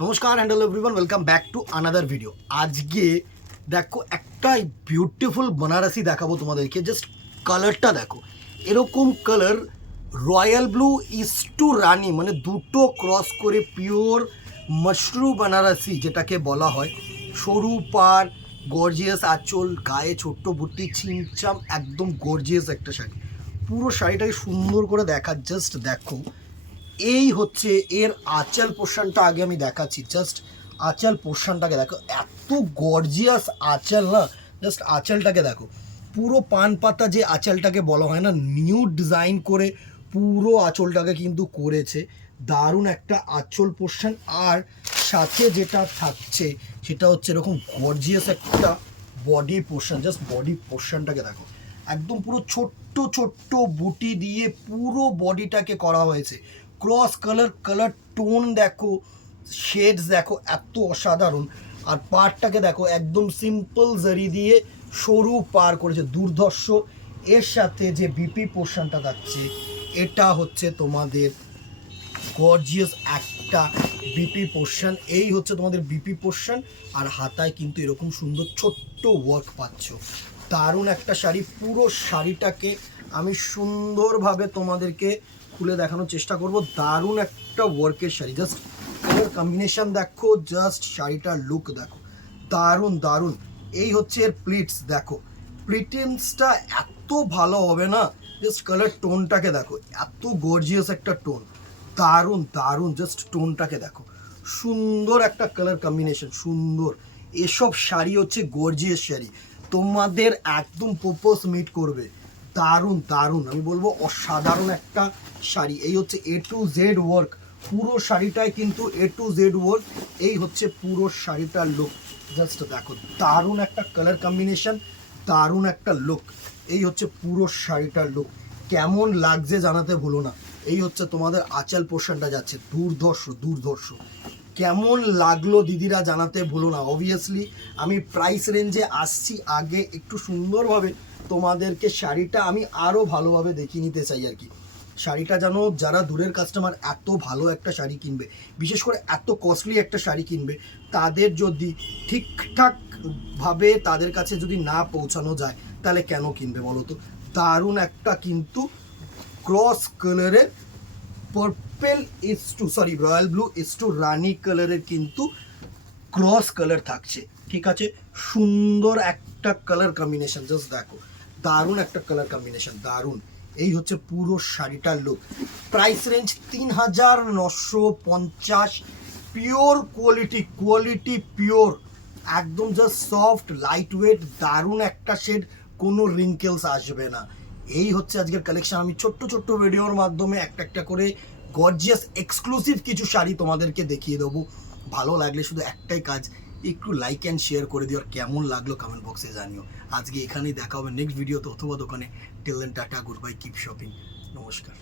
নমস্কার and hello everyone, welcome back to another video. আজকে দেখো একটা বিউটিফুল বেনারসি দেখাবো তোমাদেরকে। জাস্ট কালারটা দেখো, এরকম colour royal blue is to রানি, মানে দুটো ক্রস করে পিওর মাশরু বেনারসি যেটাকে বলা হয়। সরু পার, গর্জিয়াস আঁচল, গায়ে ছোট্ট বুটি, ছিমছাম, একদম গর্জিয়াস একটা শাড়ি। পুরো শাড়িটাকে সুন্দর করে দেখা, জাস্ট দেখো। এই হচ্ছে এর আঁচল পোর্শনটা, আগে আমি দেখাচ্ছি। জাস্ট আঁচল পোর্শনটাকে দেখো, এত গর্জিয়াস আঁচল না। জাস্ট আঁচলটাকে দেখো, পুরো পান পাতা যে আঁচলটাকে বলা হয় না, নিউ ডিজাইন করে পুরো আঁচলটাকে কিন্তু করেছে। দারুণ একটা আঁচল পোর্শন, আর সাথে যেটা থাকছে সেটা হচ্ছে এরকম গর্জিয়াস একটা বডি পোর্শন। জাস্ট বডি পোর্শনটাকে দেখো, একদম পুরো ছোট্ট ছোট্ট বুটি দিয়ে পুরো বডিটাকে করা হয়েছে। ক্রস কালার টোন দেখো, শেডস দেখো, এত অসাধারণ। আর পাড়টাকে দেখো, একদম সিম্পল জারি দিয়ে সরু পার করেছে, দুর্ধর্ষ। এর সাথে যে বিপি পোর্শনটা থাকছে, এটা হচ্ছে তোমাদের গর্জিয়াস একটা বিপি পোর্শন। এই হচ্ছে তোমাদের বিপি পোর্শন, আর হাতায় কিন্তু এরকম সুন্দর ছোট্ট ওয়ার্ক পাচ্ছ। দারুণ একটা শাড়ি। পুরো শাড়িটাকে আমি সুন্দরভাবে তোমাদেরকে খুলে দেখানোর চেষ্টা করব। দারুণ একটা ওয়ার্কের শাড়ি, জাস্ট কালার কম্বিনেশন দেখো, জাস্ট শাড়িটার লুক দেখো, দারুণ দারুণ। এই হচ্ছে এর প্লিটস দেখো, প্রিটেন্সটা এত ভালো হবে না। জাস্ট কালার টোনটাকে দেখো, এত গর্জিয়াস একটা টোন, দারুণ দারুণ। জাস্ট টোনটাকে দেখো, সুন্দর একটা কালার কম্বিনেশন, সুন্দর। এসব শাড়ি হচ্ছে গর্জিয়াস শাড়ি, তোমাদের একদম পারপাস মিট করবে। দারুণ দারুণ, আমি বলবো অসাধারণ একটা শাড়ি। এই হচ্ছে এ টু জেড ওয়ার্ক, পুরো শাড়িটায় কিন্তু এ টু জেড ওয়ার্ক। এই হচ্ছে পুরো শাড়িটার লুক, জাস্ট দেখো, দারুণ একটা কালার কম্বিনেশন, দারুণ একটা লুক। এই হচ্ছে পুরো শাড়িটার লুক, কেমন লাগছে জানাতে ভুলো না। এই হচ্ছে তোমাদের আঁচল পোর্শনটা যাচ্ছে, দুর্ধর্ষ দুর্ধর্ষ। কেমন লাগলো দিদিরা জানাতে ভুলো না। অবভিয়াসলি আমি প্রাইস রেঞ্জে আসছি, আগে একটু সুন্দরভাবে তোমাদেরকে শাড়িটা আমি আরও ভালোভাবে দেখিয়ে নিতে চাই আর কি। শাড়িটা যেন যারা দূরের কাস্টমার এত ভালো একটা শাড়ি কিনবে, বিশেষ করে এত কস্টলি একটা শাড়ি কিনবে, তাদের যদি ঠিকঠাকভাবে তাদের কাছে যদি না পৌঁছানো যায়, তাহলে কেন কিনবে বলো তো। দারুণ একটা কিন্তু ক্রস কালারের purple is to sorry royal blue is to রানি কালারের কিন্তু ক্রস কালার থাকছে, ঠিক আছে। সুন্দর একটা কালার কম্বিনেশন, জাস্ট দেখো, দারুণ একটা কালার কম্বিনেশন, দারুণ। এই হচ্ছে পুরো শাড়িটার look. Price range ৩,৯৫০। Pure quality, quality pure, একদম জাস্ট সফট লাইট ওয়েট, দারুণ একটা শেড, কোনো রিঙ্কেলস আসবে না। এই হচ্ছে আজকের কালেকশন। আমি ছোট্ট ছোট্ট ভিডিওর মাধ্যমে একটা একটা করে গর্জিয়াস এক্সক্লুসিভ কিছু শাড়ি তোমাদেরকে দেখিয়ে দেবো। ভালো লাগলে শুধু একটাই কাজ, একটু লাইক অ্যান্ড শেয়ার করে দিও, আর কেমন লাগলো কমেন্ট বক্সে জানিও। আজকে এখানেই দেখা হবে নেক্সট ভিডিওতে অথবা দোকানে। Till then tata, good bye, keep shopping, নমস্কার।